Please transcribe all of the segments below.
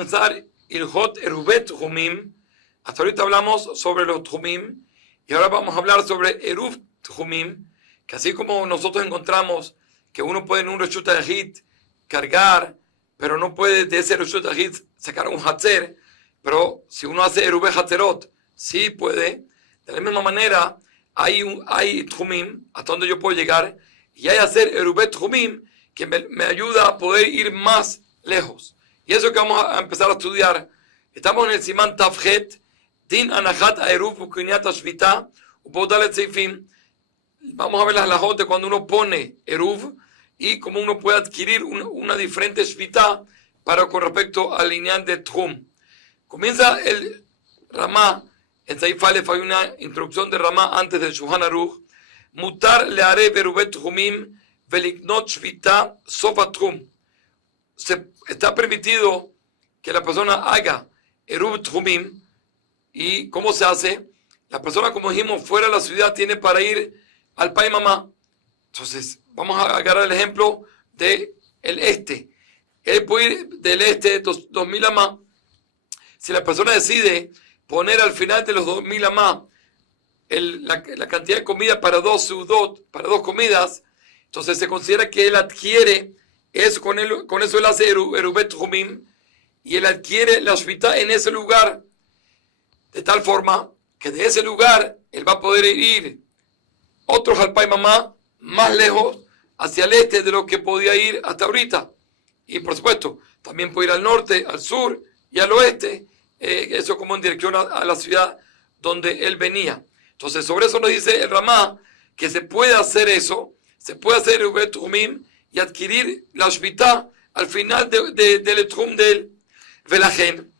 comenzar Ilhot Erubet Tchumim. Hasta ahorita hablamos sobre los Tchumim y ahora vamos a hablar sobre Eruv Tchumim, que así como nosotros encontramos que uno puede en un Reshut Yahid cargar, pero no puede de ese Reshut Yahid sacar un Hatzer, pero si uno hace Erubet Hatzerot, sí puede. De la misma manera, hay Tchumim hasta donde yo puedo llegar, y hay hacer Erubet Tchumim que me ayuda a poder ir más lejos. Y eso que vamos a empezar a estudiar. Estamos en el Siman Tafjet, Din Anachat Aeruv Ukiniat Ashvita, Upodalet Seifim. Vamos a ver las halajot de cuando uno pone Eruv y cómo uno puede adquirir una diferente Shvita con respecto al lineal de Tchum. Comienza el Ramá, en Saif Alef hay una introducción de Ramá antes del Shulchan Aruch. Mutar leare berubet Tchumim veliknot Shvita sofa Tchum. Está permitido que la persona haga Eruv Tchumim. ¿Y cómo se hace? La persona, como dijimos, fuera de la ciudad tiene para ir al Pai Mamá. Entonces, vamos a agarrar el ejemplo del este. Él puede ir del este, 2000 amá. Si la persona decide poner al final de los 2000 amá la cantidad de comida para dos seudot, para dos comidas, entonces se considera que él adquiere eso, con eso él hace Erubet Tchumim, y él adquiere la Shvita en ese lugar, de tal forma que de ese lugar él va a poder ir otros al Pai Mamá más lejos, hacia el este de lo que podía ir hasta ahorita. Y por supuesto, también puede ir al norte, al sur y al oeste, eso como en dirección a la ciudad donde él venía. Entonces, sobre eso nos dice el Ramá, que se puede hacer eso, se puede hacer Erubet Tchumim y adquirir la Shvita al final del Tchum del Velajen.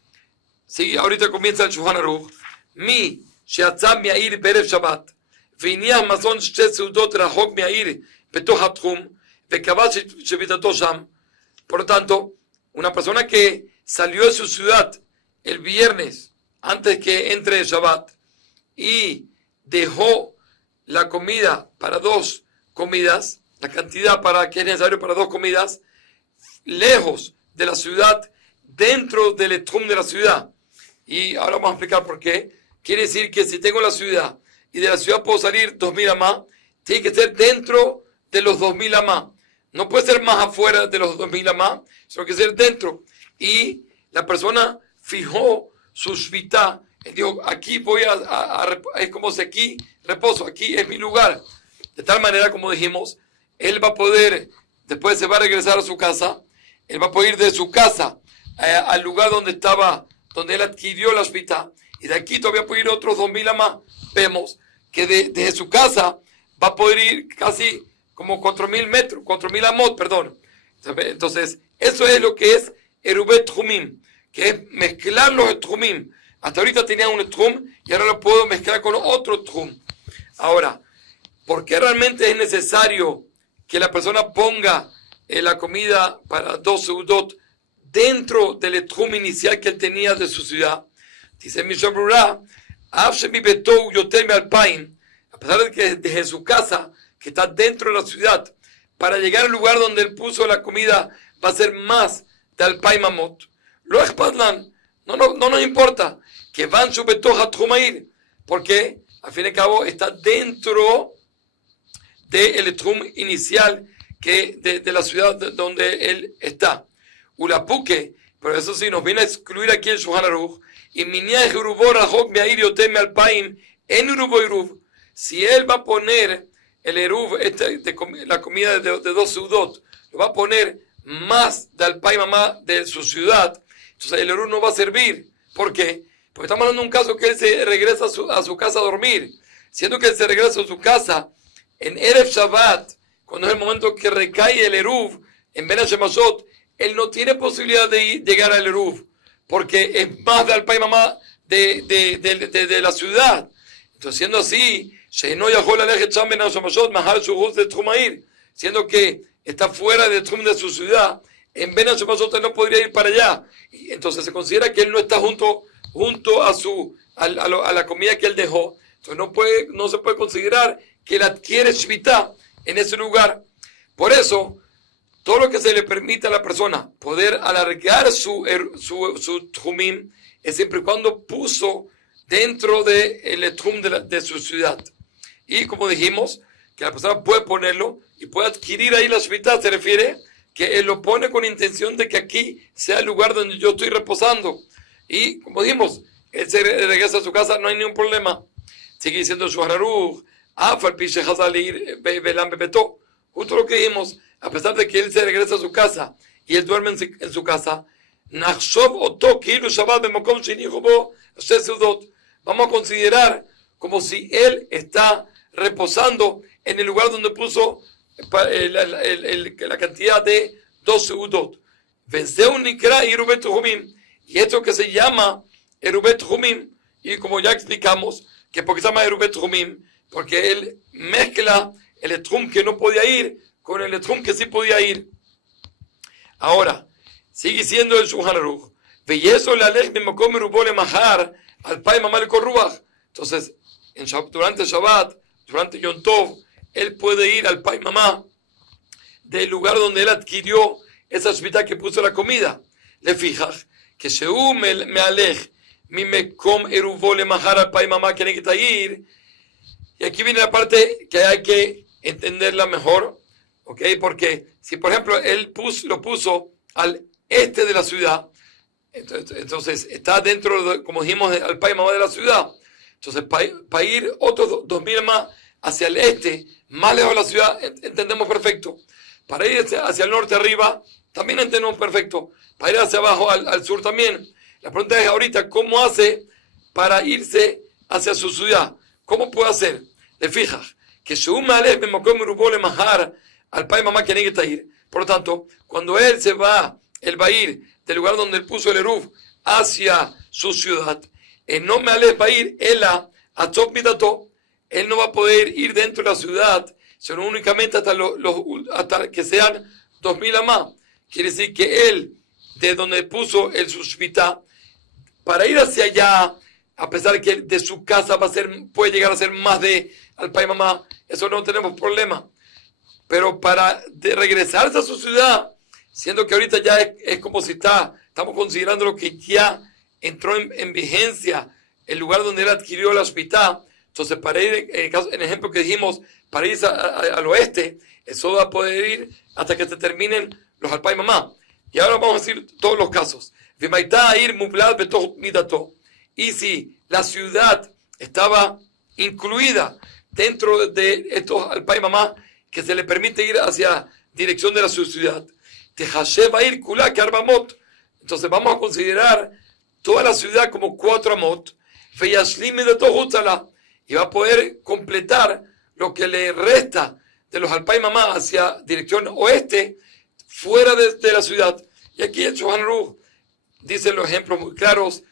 Sí, ahorita comienza el Shulchan Aruch. Mi sheatzah mi'air berev Shabbat והניח מזון שתי סעודות רחוק מהעיר בתוך התחום וקבע שביתתו שם. Por lo tanto, una persona que salió de su ciudad el viernes antes que entre el Shabbat y dejó la comida para dos comidas, la cantidad que es necesario para dos comidas, lejos de la ciudad, dentro del etrum de la ciudad. Y ahora vamos a explicar por qué. Quiere decir que si tengo la ciudad y de la ciudad puedo salir 2000 amá, tiene que ser dentro de los 2000 amá. No puede ser más afuera de los 2000 amá, sino que ser dentro. Y la persona fijó su shvita, dijo, aquí voy es como si aquí reposo, aquí es mi lugar. De tal manera, como dijimos, él va a poder, después se va a regresar a su casa, él va a poder ir de su casa al lugar donde él adquirió la shvita, y de aquí todavía puede ir otros 2000 amá. Vemos que desde su casa va a poder ir casi como 4000 metros, 4000 amot, perdón. Entonces, eso es lo que es Erubet Tchumim, que es mezclar los Tchumim. Hasta ahorita tenía un Tchum y ahora lo puedo mezclar con otro Tchum. Ahora, ¿por qué realmente es necesario que la persona ponga la comida para dos seudot dentro del Tchum inicial que él tenía de su ciudad? Dice Mishnah Berurah, a pesar de que desde su casa, que está dentro de la ciudad, para llegar al lugar donde él puso la comida, va a ser más de Alpay Mamot. Lo expatlan, no nos importa, que van su betoja Tchumair, porque al fin y al cabo está dentro del Tchum inicial de la ciudad donde él está. Ulapuque, pero eso sí, nos viene a excluir aquí el Shulchan Aruch. Y si él va a poner el eruv, la comida de dos seudot, lo va a poner más del pai mamá de su ciudad, entonces el eruv no va a servir. ¿Por qué? Porque estamos hablando de un caso que él se regresa a su casa a dormir, siendo que él se regresa a su casa en Erev Shabbat, cuando es el momento que recae el eruv en Ben Hashemashot, él no tiene posibilidad de llegar al eruv, porque es más del pai mamá de la ciudad. Entonces, siendo así, siendo que está fuera del Tchum de su ciudad, en Ben Hashemashot él no podría ir para allá. Y entonces se considera que él no está junto a la comida que él dejó. Entonces no se puede considerar que él adquiere shvita en ese lugar. Por eso, todo lo que se le permite a la persona poder alargar su Tjumim es siempre y cuando puso dentro del Tjum de su ciudad. Y como dijimos, que la persona puede ponerlo y puede adquirir ahí la Shvita, se refiere que él lo pone con intención de que aquí sea el lugar donde yo estoy reposando. Y como dijimos, él se regresa a su casa, no hay ningún problema. Sigue diciendo Shulchan Aruch, justo lo que dijimos, a pesar de que él se regresa a su casa y él duerme en su casa, vamos a considerar como si él está reposando en el lugar donde puso la cantidad de 2 seudot. Y esto que se llama Erubet Humim, y como ya explicamos, que porque se llama Erubet Humim, porque él mezcla el etrum que no podía ir con el etrum que sí podía ir. Ahora, sigue siendo el Shulchan Aruch. Entonces, durante Shabbat, durante Yom Tov, él puede ir al Pai Mamá del lugar donde él adquirió esa shvita que puso la comida. Le fijas que Sheu me alej mi mekom eruvo le mahar al Pai Mamá que necesita ir. Y aquí viene la parte que hay que entenderla mejor, ¿ok? Porque si por ejemplo él lo puso al este de la ciudad, entonces está dentro, como dijimos, al Pai Mamá de la ciudad. Entonces para ir otros 2000 más hacia el este, más lejos de la ciudad, entendemos perfecto. Para ir hacia el norte arriba, también entendemos perfecto. Para ir hacia abajo al sur también. La pregunta es ahorita, ¿cómo hace para irse hacia su ciudad? ¿Cómo puede hacer? Le fijas que su malé me mocó me rubó le majar al Pai Mamá que necesita ir. Por lo tanto, cuando él va a ir del lugar donde él puso el Eruv hacia su ciudad, él no me va a ir él a Tzop Midato. Él no va a poder ir dentro de la ciudad, sino únicamente hasta que sean 2000 amá. Quiere decir que él, de donde puso el Shvita, para ir hacia allá, a pesar de que de su casa puede llegar a ser más de al Pai Mamá, eso no tenemos problema. Pero para regresarse a su ciudad, siendo que ahorita ya es como si estamos considerando lo que ya entró en vigencia, el lugar donde él adquirió la Shvita. Entonces, para ir, en el ejemplo que dijimos, para ir al oeste, eso va a poder ir hasta que se terminen los al Pai Mamá. Y ahora vamos a decir todos los casos. Y si la ciudad estaba incluida dentro de estos al Pai Mamá, que se le permite ir hacia dirección de la ciudad, va a ir Kulak Arbamot. Entonces vamos a considerar toda la ciudad como 4 amot. Y va a poder completar lo que le resta de los al Pai Mamá hacia dirección oeste, fuera de la ciudad. Y aquí el Shulchan Aruch dice los ejemplos muy claros,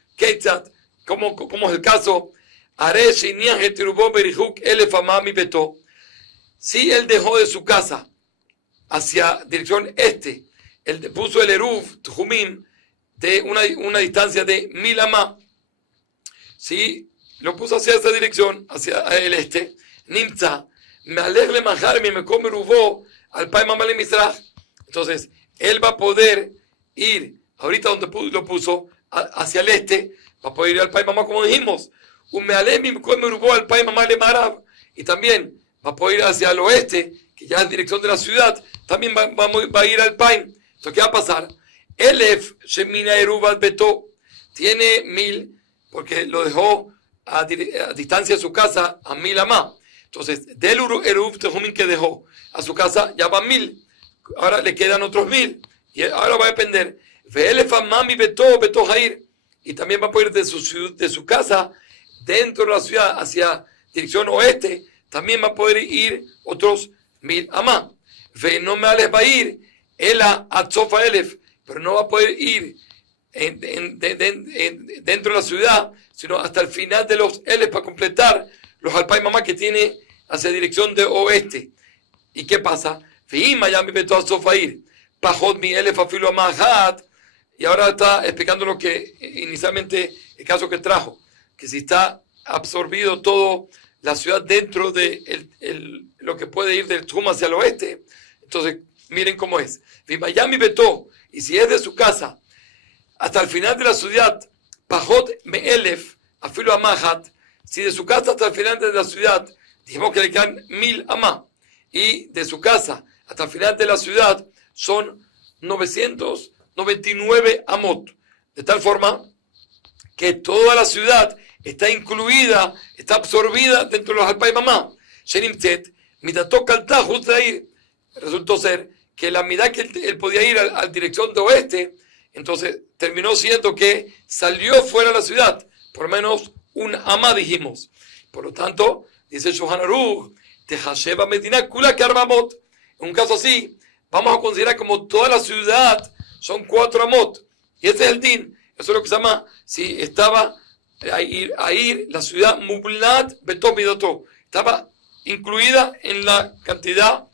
como es el caso, si él dejó de su casa hacia dirección este, él puso el Eruv, Tjumim, de una distancia de 1000 amá, si lo puso hacia esa dirección, hacia el este, Nimtza, me alegle manjarme, me come rubó al Pai Mamá le Mizrach. Entonces, él va a poder ir, ahorita donde lo puso, hacia el este, va a poder ir al Pai Mamá como dijimos. Un me alegle, me come rubó al Pai Mamá le Marab. Y también va a poder ir hacia el oeste, que ya es dirección de la ciudad, también va a ir al Pai. Entonces, ¿qué va a pasar? Elef Shemina Erubat Beto tiene 1000, porque lo dejó a distancia de su casa a 1000 amá. Entonces, del Eruv Tejumim que dejó a su casa ya van 1000. Ahora le quedan otros 1000. Y ahora va a depender. Y también va a poder ir de su casa dentro de la ciudad hacia dirección oeste. También va a poder ir otros 1000 amá. No me va a ir él a Tzofa Elef, pero no va a poder ir dentro de la ciudad, sino hasta el final de los Elef para completar los al Pai Mamá que tiene hacia dirección de oeste. ¿Y qué pasa? Y ahora está explicando lo que inicialmente el caso que trajo, que si está absorbido todo la ciudad dentro de lo que puede ir del Tjum hacia el oeste, entonces miren cómo es. Miami Beto, y si es de su casa hasta el final de la ciudad, Pajot Me'elef, Afilo Amahat, si de su casa hasta el final de la ciudad, dijimos que le quedan 1000 amá, y de su casa hasta el final de la ciudad son 999 amot, de tal forma que toda la ciudad está incluida, está absorbida dentro de los alpay mamá. Shenimtet, Midato Kaltah, justo ahí, resultó ser que la mitad que él podía ir a dirección de oeste, entonces terminó siendo que salió fuera de la ciudad, por lo menos un amá dijimos. Por lo tanto, dice Shulchan Aruch, Tehasheva Medina Kula Karmamot. En un caso así, vamos a considerar como toda la ciudad son 4 amot. Y ese es el din. Eso es lo que se llama, si estaba ahí la ciudad Mublat Beto Midoto. Estaba incluida en la cantidad.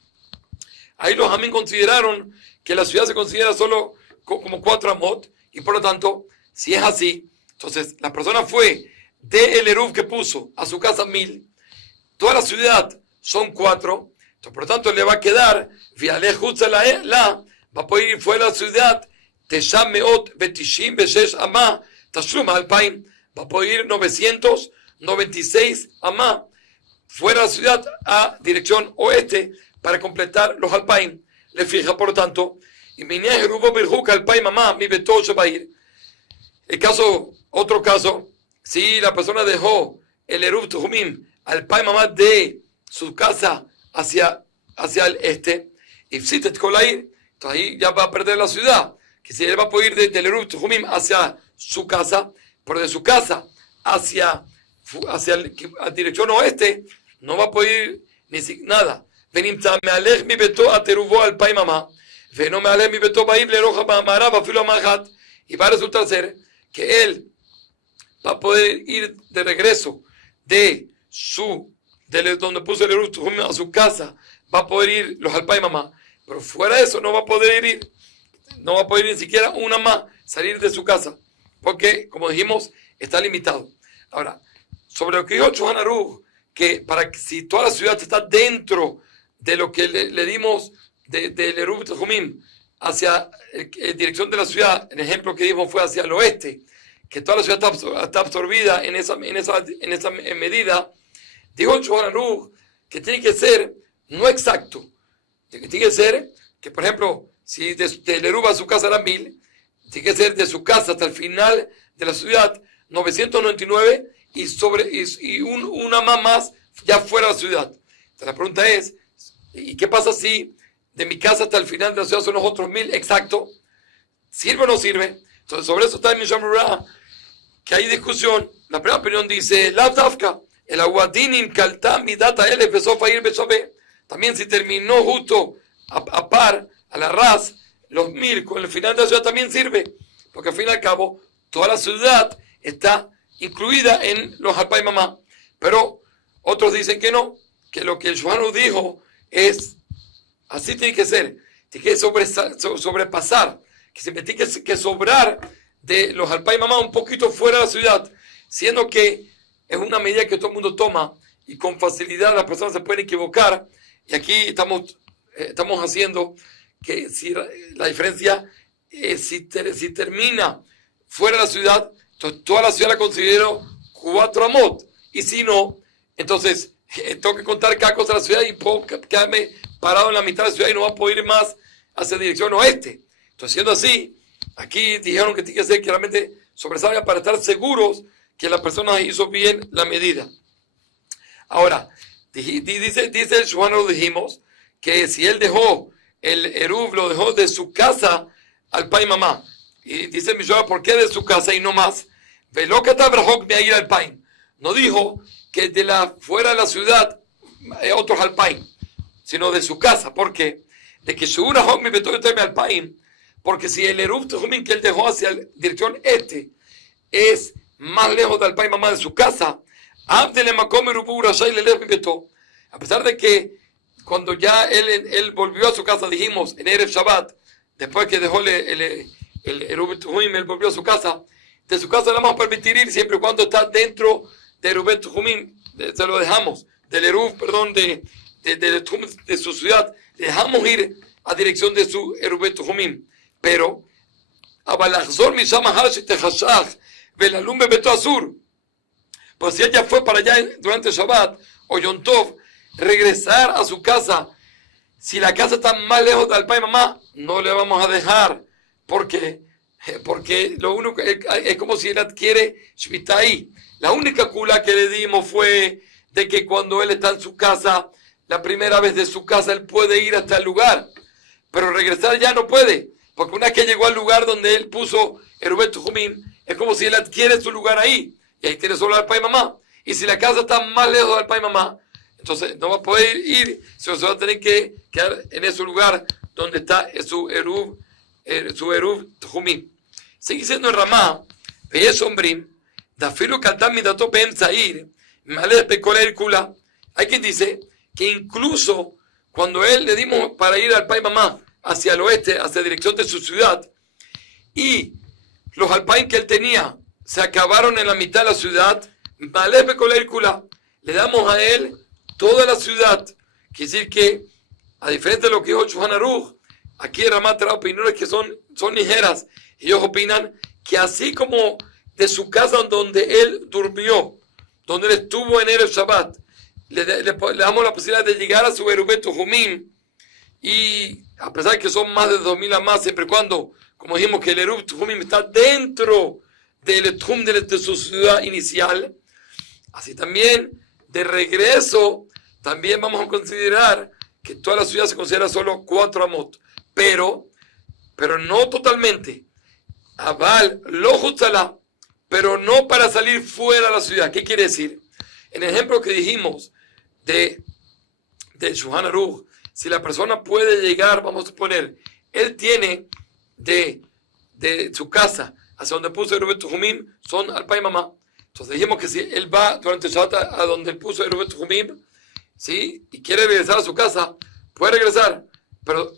Ahí los amén consideraron que la ciudad se considera solo como 4 amot. Y por lo tanto, si es así, entonces la persona fue del eruv que puso a su casa 1000. Toda la ciudad son 4. Entonces, por lo tanto, le va a quedar, va a poder ir fuera de la ciudad, va a poder ir 996 amá fuera de la ciudad a dirección oeste para completar los alpaim. Le fija, por lo tanto, y el caso, otro caso, si la persona dejó el eruv tuhumim al pai mamá de su casa hacia el este, y entonces ahí ya va a perder la ciudad, que si él va a poder ir del eruv tuhumim hacia su casa, pero de su casa hacia la dirección oeste, no va a poder ir ni nada. Y va a resultar ser que él va a poder ir de regreso de donde puso el eruv tuhumim a su casa, va a poder ir los alpay mamá, pero fuera de eso no va a poder ir, no va a poder ir ni siquiera una más salir de su casa, porque como dijimos está limitado. Ahora, sobre lo que dijo Shulchan Aruch, que si toda la ciudad está dentro de lo que le dimos del eruv tuhumim hacia dirección de la ciudad, el ejemplo que dimos fue hacia el oeste, que toda la ciudad está absorbida en esa medida, dijo Shulchan Aruch que tiene que ser no exacto, tiene que ser que, por ejemplo, si del eruv a su casa era 1000, tiene que ser de su casa hasta el final de la ciudad 999 y una más ya fuera de la ciudad. Entonces la pregunta es, ¿y qué pasa si de mi casa hasta el final de la ciudad son los otros 1000 exacto? ¿Sirve o no sirve? Entonces sobre eso está en Mishnah Berurah, que hay discusión. La primera opinión dice, Lav Dafka, el aguadinim kaltam midata el empezó a ir besobe. También si terminó justo a par, a la ras, los 1000 con el final de la ciudad también sirve. Porque al fin y al cabo, toda la ciudad está incluida en los alpay mamá. Pero otros dicen que no, que lo que el Shulchan Aruch dijo es, así tiene que ser, tiene que sobrepasar, que se tiene que sobrar de los alpay mamá un poquito fuera de la ciudad, siendo que es una medida que todo el mundo toma y con facilidad las personas se pueden equivocar. Y aquí estamos haciendo que si la diferencia es si termina fuera de la ciudad, entonces toda la ciudad la considero 4 amot, y si no, entonces tengo que contar cada cosa de la ciudad y puedo quedarme parado en la mitad de la ciudad y no va a poder ir más hacia dirección oeste. Entonces, siendo así, aquí dijeron que tiene que ser que realmente sobresalga para estar seguros que la persona hizo bien la medida. Ahora, dice el Shulchan Aruch, dijimos que si él dejó el eruv, lo dejó de su casa al pai mamá, y dice el Mishnah, ¿por qué de su casa y no más? No dijo que de fuera de la ciudad otros alpaim, sino de su casa. ¿Por qué? De que segura Hokmi Betoy Teme alpaim, porque si el eruv tuhumim que él dejó hacia la dirección este es más lejos del alpaim mamá de su casa, a pesar de que cuando ya él volvió a su casa, dijimos en Erev Shabbat, después que dejó el eruv tuhumim, él volvió a su casa, de su casa le vamos a permitir ir siempre y cuando está dentro de eruv tuhumim, se lo dejamos, del eruv, perdón, de su ciudad, dejamos ir a dirección de su Erubet Tuhumim. Pero, Abalachzor Misham Hash Tehashach, Velalum Bebeto Azur. Pues si ella fue para allá durante Shabbat o Yom Tov, regresar a su casa, si la casa está más lejos del papá y mamá, no le vamos a dejar. ¿Por qué? Porque lo único es como si él adquiere Shvita ahí. La única kula que le dimos fue de que cuando él está en su casa, la primera vez de su casa, él puede ir hasta el lugar. Pero regresar ya no puede. Porque una vez que llegó al lugar donde él puso Erubet Tuhumim, es como si él adquiere su lugar ahí. Y ahí tiene solo al papá y mamá. Y si la casa está más lejos del papá y mamá, entonces no va a poder ir, sino se va a tener que quedar en ese lugar donde está su Eruv Tuhumim. Sigue siendo el Ramá, Veyesh Ombrim, Dafilu Katam Midato Ben Zair, Maleh Pekoler Kula. Hay quien dice que incluso cuando él le dimos para ir al papá y mamá hacia el oeste, hacia la dirección de su ciudad, y los alpain que él tenía se acabaron en la mitad de la ciudad, Maleh Pekoler Kula, le damos a él toda la ciudad. Quiere decir que, a diferencia de lo que dijo Shulchan Aruch, aquí en Ramá trae opiniones que son ligeras. Ellos opinan que así como de su casa donde él durmió, donde él estuvo en el Shabbat, le damos la posibilidad de llegar a su Erubet Tuhumim, y a pesar de que son más de 2000 amas, siempre y cuando, como dijimos, que el Erubet Tuhumim está dentro del Tuhum de su ciudad inicial, así también de regreso, también vamos a considerar que toda la ciudad se considera solo 4 amot, pero no totalmente. Aval, lo justala, pero no para salir fuera de la ciudad. ¿Qué quiere decir? En el ejemplo que dijimos de Shulchan Aruch, si la persona puede llegar, vamos a suponer, él tiene de su casa hacia donde puso Erubet Tuhumim, son al papá y mamá. Entonces dijimos que si él va durante el Shabbat a donde él puso Erubet Tuhumim, ¿sí? Y quiere regresar a su casa, puede regresar, pero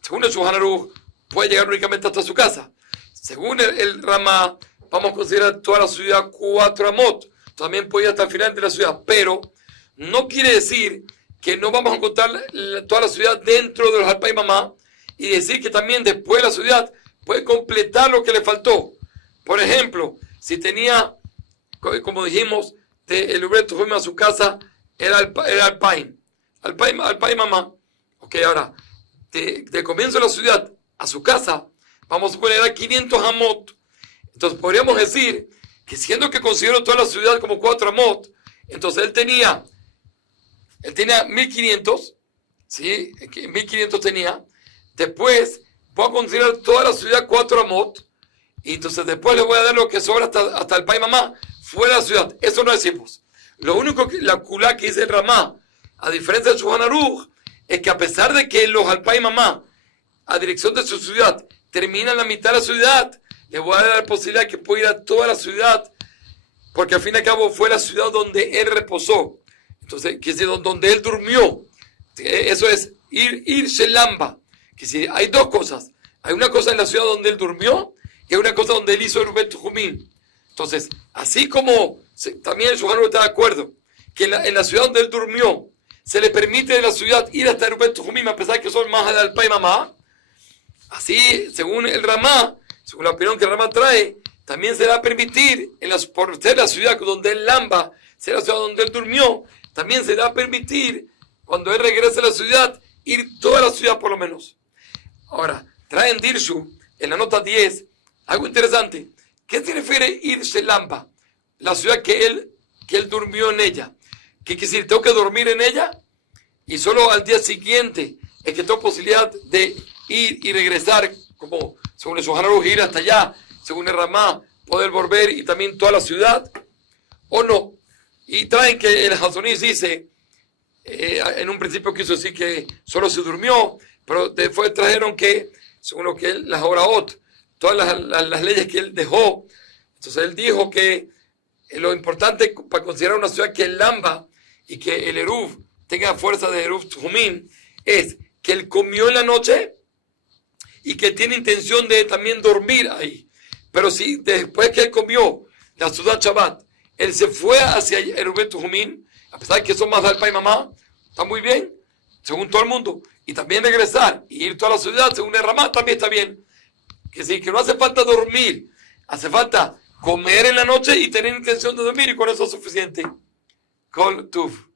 según el Shulchan Aruch, puede llegar únicamente hasta su casa. Según el Ramá, vamos a considerar toda la ciudad 4 amot. También puede ir hasta el final de la ciudad, pero no quiere decir que no vamos a contar toda la ciudad dentro de los alpa y mamá, y decir que también después de la ciudad puede completar lo que le faltó. Por ejemplo, si tenía, como dijimos, el Erubet Tuhumim a su casa, era alpa y mamá. Ok, ahora, de comienzo de la ciudad a su casa, vamos a poner a 500 amot. Entonces podríamos decir que siendo que considero toda la ciudad como 4 amot, entonces él tenía 1500, ¿sí? 1500 tenía. Después voy a considerar toda la ciudad 4 amot, y entonces después le voy a dar lo que sobra hasta el papá y mamá fuera de la ciudad. Eso no decimos. Lo único que la kulá que dice el Ramá, a diferencia de Shulchan Aruch, es que a pesar de que los alpa y mamá a dirección de su ciudad terminan la mitad de la ciudad, le voy a dar la posibilidad que pueda ir a toda la ciudad, porque al fin y al cabo fue la ciudad donde él reposó. Entonces, que es donde él durmió. Eso es ir Shelamba. Que si hay dos cosas. Hay una cosa en la ciudad donde él durmió, y hay una cosa donde él hizo Erubet Tuhumim. Entonces, así como también el Shulchan Aruch está de acuerdo que en la ciudad donde él durmió se le permite de la ciudad ir hasta Erubet Tuhumim, a pesar que son más de alpa y mamá, así, según el Ramá, según la opinión que el Ramá trae, también se le va a permitir, por ser la ciudad donde él lamba, ser la ciudad donde él durmió, también se le va a permitir, cuando él regrese a la ciudad, ir toda la ciudad por lo menos. Ahora, traen Dirshu, en la nota 10, algo interesante. ¿Qué se refiere ir Shelamba? La ciudad que él durmió en ella. ¿Qué quiere decir? ¿Tengo que dormir en ella? Y solo al día siguiente es que tengo posibilidad de ir y regresar, como según el Shulchan Aruch, ir hasta allá, según el Ramá, poder volver, y también toda la ciudad, o no. Y traen que el Hazonish dice, en un principio quiso decir que solo se durmió, pero después trajeron que, según lo que él, las Horaot, todas las leyes que él dejó, entonces él dijo que lo importante para considerar una ciudad que él lamba y que el Eruv tenga fuerza de Eruv Tuhumim es que él comió en la noche y que tiene intención de también dormir ahí. Pero si después que él comió la ciudad Shabbat, él se fue hacia Erubet Tuhumim, a pesar de que son más de alpa y mamá, está muy bien, según todo el mundo. y también regresar y ir toda la ciudad según el Ramá también está bien. Que sí, que no hace falta dormir, hace falta comer en la noche y tener intención de dormir y con eso es suficiente. Kol Tuv.